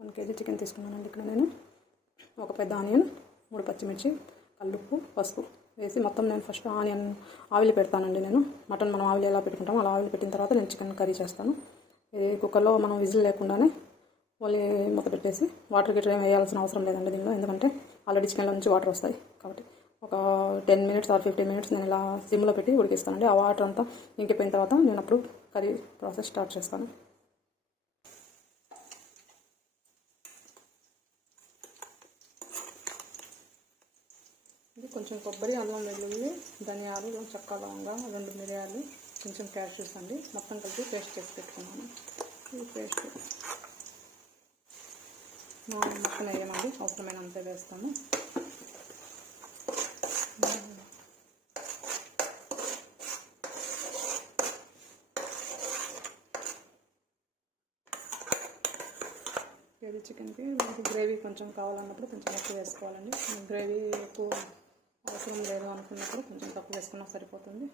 1 kg chicken తీసుకున్నానండి. ఇక్కడ నేను ఒక పెద్ద ఆనియన్, 3 పచ్చిమిర్చి, కల్లుప్పు, పసుపు వేసి మొత్తం నేను ఫస్ట్ ఆనియన్ ఆయిల్ పెడతానండి. నేను మటన్ మనం ఆయిల్ ఎలా పెట్టుకుంటామో అలా ఆయిల్ పెట్టిన తర్వాత నేను చికెన్ కర్రీ చేస్తాను. ఇది కుక్కర్లో మనం విజిల్ లేకుండానే ఓన్లీ మూత పెట్టేసి వాటర్ గిట్టర్ ఏం వేయాల్సిన అవసరం లేదండి దీనిలో, ఎందుకంటే ఆల్రెడీ చికెన్లో నుంచి వాటర్ వస్తాయి కాబట్టి. ఒక 10 minutes ఆర్ 15 minutes నేను ఇలా సిమ్లో పెట్టి ఉడికిస్తానండి. ఆ వాటర్ అంతా ఇంకిపోయిన తర్వాత నేను అప్పుడు కర్రీ ప్రాసెస్ స్టార్ట్ చేస్తాను. కొంచెం కొబ్బరి, అల్లం వెల్లుల్లి, ధనియాలు, చెక్క, లవంగా, 2 మిరియాలు, కొంచెం క్యాష్యూస్ అండి మొత్తం కలిపి పేస్ట్ చేసి పెట్టుకున్నాను. ఈ పేస్ట్ మొత్తం వేయమండి, అవసరమైనంత వేస్తాము. ఇది చికెన్కి మనకి గ్రేవీ కొంచెం కావాలన్నప్పుడు కొంచెం ఎక్కువ వేసుకోవాలండి. గ్రేవీ ఎక్కువ అవసరం లేదు అనుకున్నప్పుడు కొంచెం తక్కువ వేసుకున్నా సరిపోతుంది.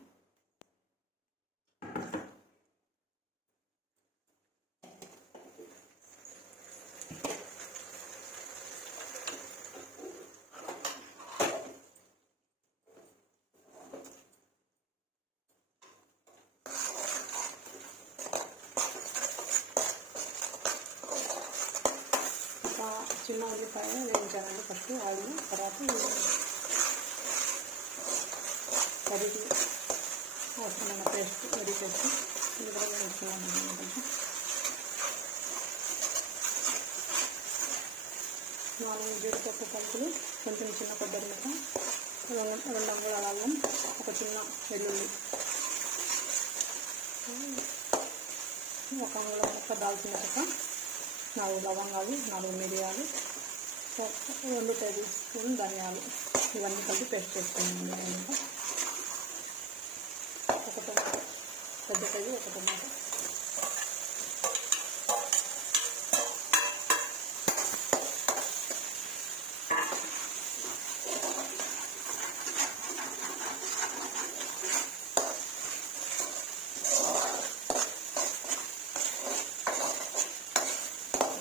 చిన్న ఉల్లిపాయ వేయించాలండి ఫస్ట్ ఆయిల్, తర్వాత కర్రీకి అవసరమైన పేస్ట్ రెడీ చేసి ఇది కూడా వేయించుకున్నామండి. కొంచెం 4 జీడిపప్పు పలుకులు, కొంచెం చిన్న కొబ్బరి ముక్క, 2 అంగుళాల అల్లం, ఒక చిన్న వెల్లుల్లి, 1 అంగుళం ముక్క దాల్చిన చెక్క, 4 లవంగాలు, 4 మిరియాలు, 2 టేబుల్ స్పూన్ ధనియాలు, ఇవన్నీ కలిపి పేస్ట్ చేసుకున్నాను. ఒక టమాటో, పెద్ద టేబుల్, ఒక టమాటో,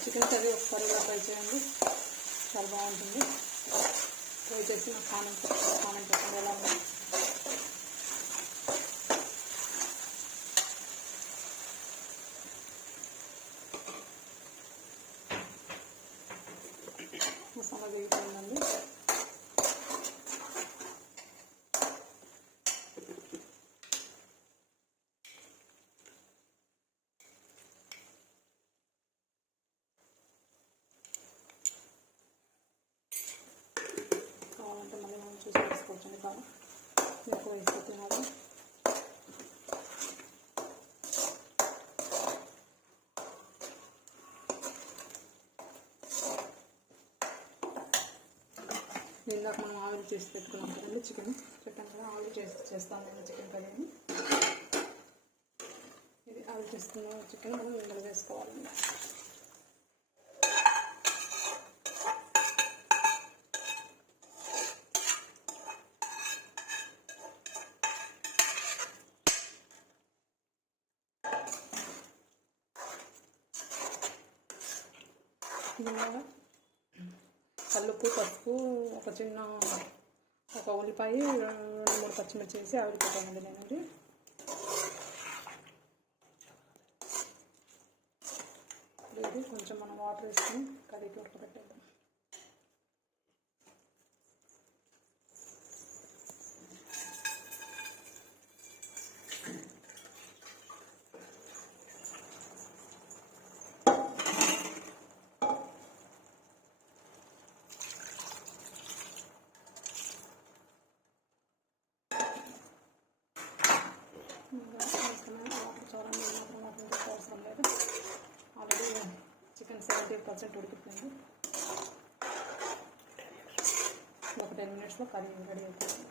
చికెన్ కర్రీ ఒకసారి ఇలా ట్రై చేయండి, చాలా బాగుంటుంది. ట్రై చేసి నాకు కామెంట్ చెప్పండి ఎలా ఉంది. మసాలా వేగిపోయిందండి. కావాలంటే మళ్ళీ మనం చూసి వేసుకోవచ్చండి, కావాలి ఎక్కువ వేసుకుంటున్నాను. ఇందాక మనం ఆయిల్ చేసి పెట్టుకున్నాం కదండి చికెన్, చెప్పాను కదా ఆయిల్ చేస్తాను నేను చికెన్ కర్రీని. ఇది ఆయిల్ చేసుకున్న చికెన్ మనం ఇందులో వేసుకోవాలండి. కల్లుప్పు, పసుపు, ఒక ఉల్లిపాయ, 2-3 పచ్చిమిర్చి వేసి ఆవిరి పెట్టానండి నేనండి. ఇది కొంచెం మనం వాటర్ వేసుకొని కర్రీకి ఉడకబెట్టేద్దాం. అవసరం లేదు, ఆల్రెడీ చికెన్ 70% ఉడికిపోయింది. ఒక 10 minutesలో కర్రీ రెడీ అవుతుంది.